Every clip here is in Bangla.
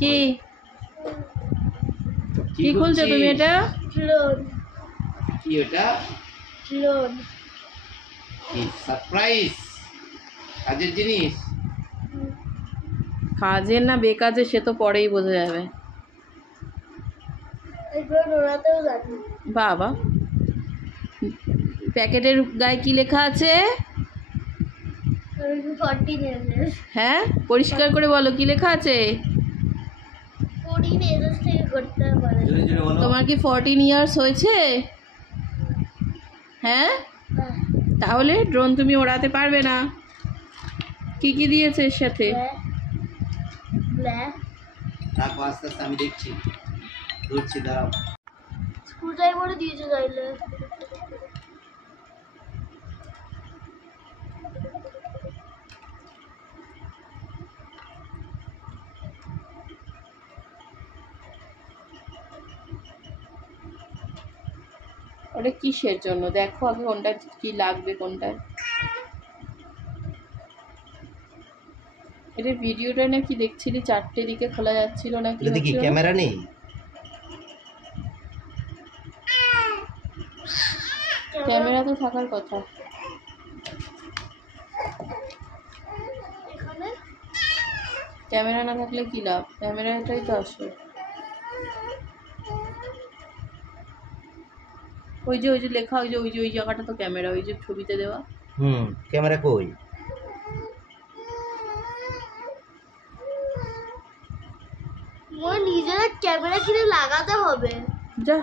কি কি খুলছো তুমি? এটা কি? এটা কি সারপ্রাইজ? কাজের জিনিস? কাজের না বেকাজের সে তো পরেই বোঝা যাবে। বাবা, প্যাকেটের গায়ে কি লেখা আছে? হ্যাঁ, পরিষ্কার করে বলো কি লেখা আছে। তোমার কি 14 ইয়ার্স হয়েছে? হ্যাঁ, তাহলে ড্রোন তুমি ওড়াতে পারবে না। কি কি দিয়েছে এর সাথে? তারপর আস্তে আস্তে আমি দেখছি, ধরছি, দাঁড়াও। স্ক্রুড্রাইভার দিয়েছে তাইলে। ওটা কিসের জন্য দেখো আগে, কোনটা কি লাগবে কোনটা। এটা ভিডিওটা নাকি দেখছিলি 4টে দিকে খোলা যাচ্ছিল নাকি? এটা কি ক্যামেরা নেই? ক্যামেরা তো থাকার কথা। ক্যামেরা না থাকলে কি লাভ? ক্যামেরাটাই তো আসে। ওই যে লেখা, ওই জায়গাটা তো ক্যামেরা, ওই যে ছবিতে দেওয়া। ক্যামেরা কই? নিজের ক্যামেরা কিনে লাগাতে হবে। যা,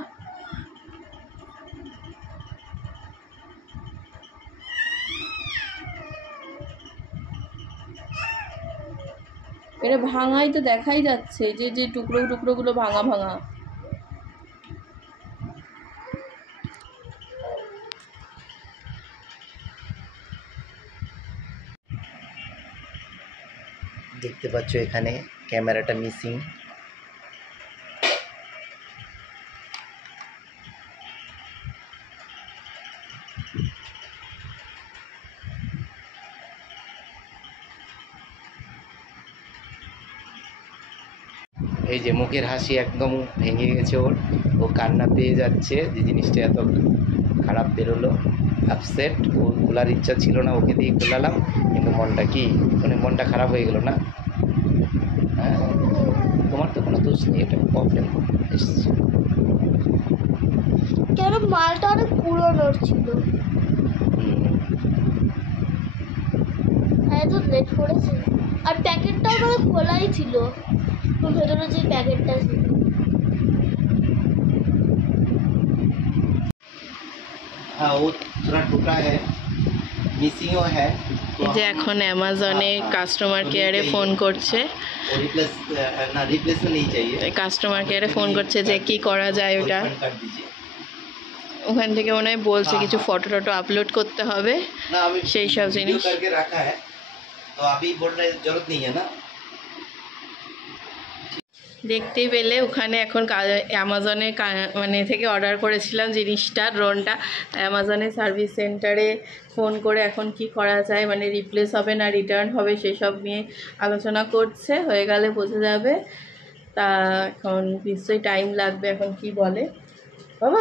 এটা ভাঙাই তো দেখাই যাচ্ছে, যে যে টুকরোগুলো ভাঙা ভাঙা। দেখতে পাচ্ছ এখানে ক্যামেরাটা মিসিং। এই যে মুখের হাসি একদম ভেঙে গেছে ওর, ও কান্না পেয়ে যাচ্ছে যে জিনিসটা এত খারাপ বেরোলো। আপসেট, ও খোলার ইচ্ছা ছিল না, ওকে দিয়ে খোলালাম, কিন্তু মনটা কি মানে মনটা খারাপ হয়ে গেল না? হ্যাঁ, তোমার তো কোনো দোষ নেই, এটা প্রবলেম এসছে। কেন মালটা অনেক পুরনো ছিল, এত লেট করেছে। আর প্যাকেটটাও মানে খোলাই ছিল, ভেতরে যে প্যাকেটটা ছিল। हाँ वो थोड़ा टूटा है, मिसिंग है। এই যে এখন অ্যামাজনে কাস্টমার কেয়ারে ফোন করছে। रिप्लेसमेंट नहीं चाहिए। কাস্টমার কেয়ারে ফোন করছে যে কি করা যায় ওটা। ওখান থেকে মনে হয় বলছে কিছু ফটো টটো আপলোড করতে হবে, সেই সব জিনিস। करके रखा है तो अभी बोल रहे जरूरत नहीं है ना। দেখতেই পেলে ওখানে এখন অ্যামাজনে মানে থেকে অর্ডার করেছিলাম জিনিসটা, ড্রোনটা। অ্যামাজনের সার্ভিস সেন্টারে ফোন করে এখন কি করা যায়, মানে রিপ্লেস হবে না রিটার্ন হবে সেসব নিয়ে আলোচনা করছে। হয়ে গেলে বোঝা যাবে। তা এখন নিশ্চয়ই টাইম লাগবে, এখন কি বলে। বাবা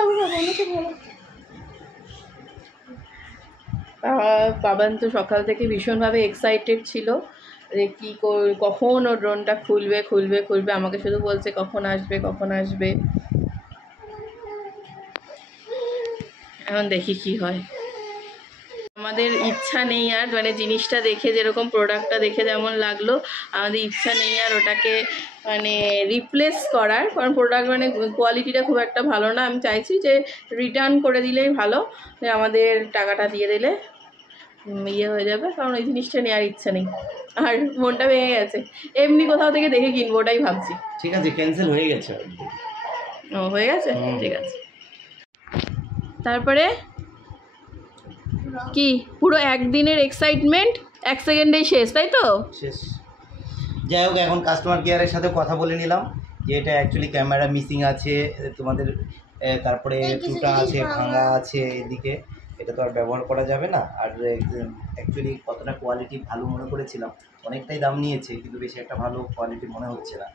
বাবান তো সকাল থেকে ভীষণভাবে এক্সাইটেড ছিল যে কী কখন ও ড্রোনটা খুলবে। আমাকে শুধু বলছে কখন আসবে। এখন দেখি কি হয়। আমাদের ইচ্ছা নেই আর, মানে জিনিসটা দেখে যেরকম, প্রোডাক্টটা দেখে যেমন লাগলো, আমাদের ইচ্ছা নেই আর ওটাকে মানে রিপ্লেস করার। কারণ প্রোডাক্ট মানে কোয়ালিটিটা খুব একটা ভালো না। আমি চাইছি যে রিটার্ন করে দিলেই ভালো, যে আমাদের টাকাটা দিয়ে দিলে ইয়ে হয়ে যাবে। কারণ ওই জিনিসটা নেওয়ার ইচ্ছা নেই, আর মনটা ভেঙে গেছে। এমনি কোথাও থেকে দেখে কিনবো ওটাই ভাবছি। ঠিক আছে, ক্যান্সেল হয়ে গেছে। ও হয়ে গেছে, ঠিক আছে। তারপরে কি পুরো একদিনের এক্সাইটমেন্ট 1 সেকেন্ডেই শেষ, তাই তো? শেষ। যাই হোক, এখন কাস্টমার কেয়ারের সাথে কথা বলে নিলাম যে এটা অ্যাকচুয়ালি ক্যামেরা মিসিং আছে তোমাদের, তারপরে টুটা আছে, ভাঙা আছে এদিকে, এটা তো আর ব্যবহার করা যাবে না। আর অ্যাকচুয়ালি কতটা কোয়ালিটি ভালো মনে করেছিলাম, অনেকটাই দাম নিয়েছে, কিন্তু বেশি একটা ভালো কোয়ালিটি মনে হচ্ছে না।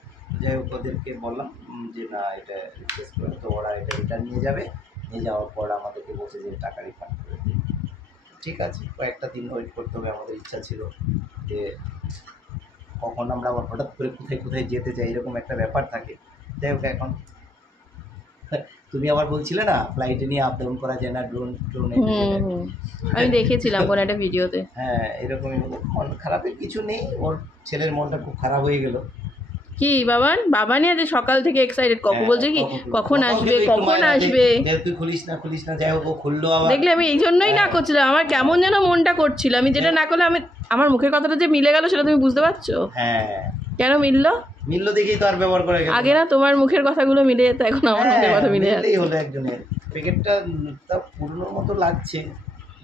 যাই হোক ওদেরকে বললাম যে না এটা রিকোয়েস্ট করে, তো ওরা এটা রিটার্ন নিয়ে যাবে, নিয়ে যাওয়ার পর আমাদেরকে বলছে যে টাকা রিফান্ড করে দিন। ঠিক আছে, কয়েকটা দিন ওয়েট করতে হবে। আমাদের ইচ্ছা ছিল যে কখন আমরা হঠাৎ করে কোথায় কোথায় যেতে চাই, এরকম একটা ব্যাপার থাকে। যাই হোক এখন তুমি আবার বলছিলে না ফ্লাইটে নিয়ে আপ ডাউন করা যায় না, ড্রোনে। আমি দেখেছিলাম কোন একটা ভিডিওতে। হ্যাঁ এরকমই হলো। মন খারাপের কিছু নেই, ওর ছেলের মনটা খুব খারাপ হয়ে গেল। কি বাবান আজ সকাল থেকে এক্সাইটেড, কখন বলছে কি কখন আসবে কখন আসবে, তুই খুলিস না। যাই হোক ও খুললো আবার। দেখলে আমি এই জন্যই না করছিলাম, আমার কেমন যেন মনটা করছিল, আমি যেটা না করলে আমার মুখের কথাটা যে মিলে গেল সেটা তুমি বুঝতে পারছো? হ্যাঁ কেন মিললো দেখেই তো আর ব্যবহার করে গেল। আগে না তোমার মুখের কথাগুলো মিলে যেত, এখন আমার মুখের কথা মিলে যাচ্ছে। হলো একজনের প্যাকেটটা তা পুরনোর মতো লাগছে।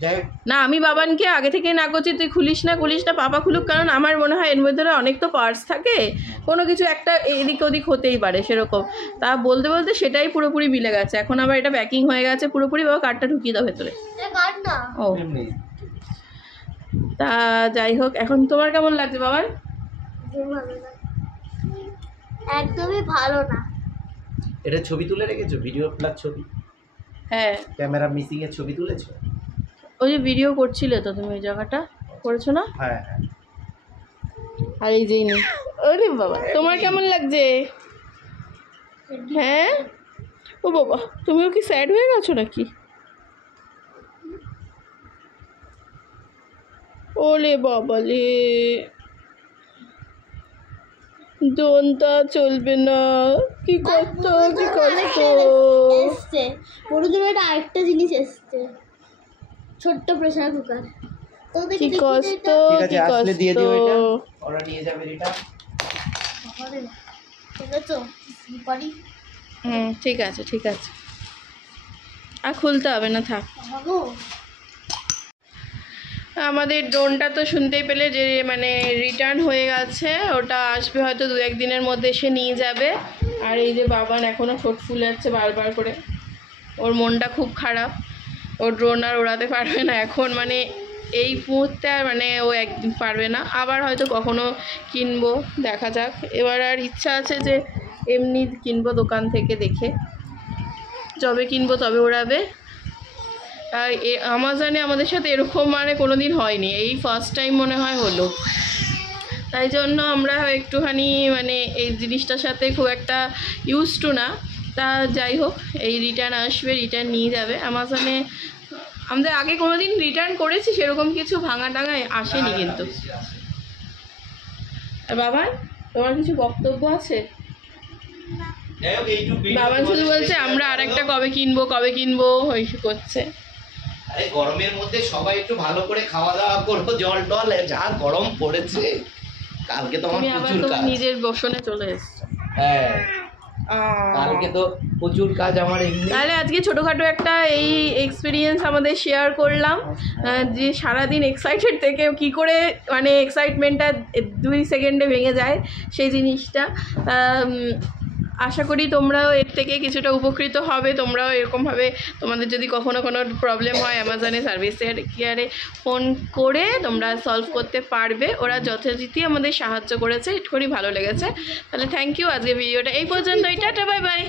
যাই হোক না আমি বাবানকে আগে থেকে না করছি তুই খুলিস না পাপা খুলুক, কারণ আমার মনে হয় এর মধ্যে অনেক তো পার্টস থাকে, কোনো কিছু একটা এদিক ওদিক হতেই পারে সেরকম। তা বলতে বলতে সেটাই পুরোপুরি মিলে গেছে, এখন আবার এটা প্যাকিং হয়ে গেছে পুরোপুরি। বাবা কার্ডটা ঢুকিয়ে দাও ভেতরে। ও এমনি তা যাই হোক, এখন তোমার কেমন লাগছে বাবান? একদমই ভালো না। এটা ছবি তুলে রেখেছো, ভিডিও প্লাস ছবি? হ্যাঁ ক্যামেরা মিসিং এর ছবি তুলেছো? ওই যে ভিডিও করছিলে তো তুমি, ওই জায়গাটা করেছো না? হ্যাঁ। আর এই যেই নেই। ওরে বাবা তোমার কেমন লাগছে? হ্যাঁ ও বাবা তুমিও কি স্যাড হয়ে গেছো নাকি? ওলে বাবা রে, দোনটা চলবে না, কি কষ্ট কি কষ্ট। এসছে বড়দের একটা আরেকটা জিনিস এসছে, ছোট্ট প্রেসার কুকার। তো কি কষ্ট ঠিক কি আছে, আসলে দিয়ে দিও কষ্ট। এটা, ওরা নিয়ে যাবে এটা। ঠিক আছে করি। ঠিক আছে ঠিক আছে, আর খুলতে হবে না, থাক। আমাদের ড্রোনটা তো শুনতেই পেলে যে মানে রিটার্ন হয়ে গেছে, ওটা আসবে হয়তো 2-1 দিনের মধ্যে এসে নিয়ে যাবে। আর এই যে বাবান এখনও ঠোঁট ফুলে যাচ্ছে বারবার করে, ওর মনটা খুব খারাপ, ও ড্রোন আর ওড়াতে পারবে না এখন, মানে এই মুহূর্তে আর মানে ও একদিন পারবে না, আবার হয়তো কখনো কিনবো, দেখা যাক। এবার আর ইচ্ছা আছে যে এমনি কিনবো দোকান থেকে দেখে, যবে কিনবো তবে ওড়াবে। আর আমাজনে আমাদের সাথে এরকম মানে কোনো দিন হয়নি, এই ফার্স্ট টাইম মনে হয় হলো, তাই জন্য আমরা একটুখানি মানে এই জিনিসটার সাথে খুব একটা ইউজ টু না। তা যাই হোক, এই রিটার্ন আসবে, রিটার্ন নিয়ে যাবে আমাজনে। আমাদের আগে কোনো দিন রিটার্ন করেছি সেরকম কিছু ভাঙা টাঙা আসেনি কিন্তু। আর বাবা তোমার কিছু বক্তব্য আছে? বাবা শুধু বলছে আমরা আরেকটা কবে কিনবো ওই করছে। আরে গরমের মধ্যে সবাই একটু ভালো করে খাওয়া দাওয়া করো, জল টল, যা গরম পড়েছে। কালকে তো আমার প্রচুর কাজ, নিজের বসনে চলে এসছো। হ্যাঁ কালকে তো প্রচুর কাজ আমার এমনি। তাহলে আজকে ছোটোখাটো একটা এই এক্সপিরিয়েন্স আমাদের শেয়ার করলাম, যে সারাদিন এক্সাইটেড থেকে কি করে মানে এক্সাইটমেন্টটা 2 সেকেন্ডে ভেঙে যায় সেই জিনিসটা। আশা করি তোমরাও এর থেকে কিছুটা উপকৃত হবে, তোমরাও এরকমভাবে তোমাদের যদি কখনো কোনো প্রবলেম হয় অ্যামাজনে সার্ভিস কেয়ারে ফোন করে তোমরা সলভ করতে পারবে, ওরা যথারীতি আমাদের সাহায্য করেছে, এটুকুনি ভালো লেগেছে। তাহলে থ্যাংক ইউ, আজকে ভিডিওটা এই পর্যন্তই, টাটা বাই বাই।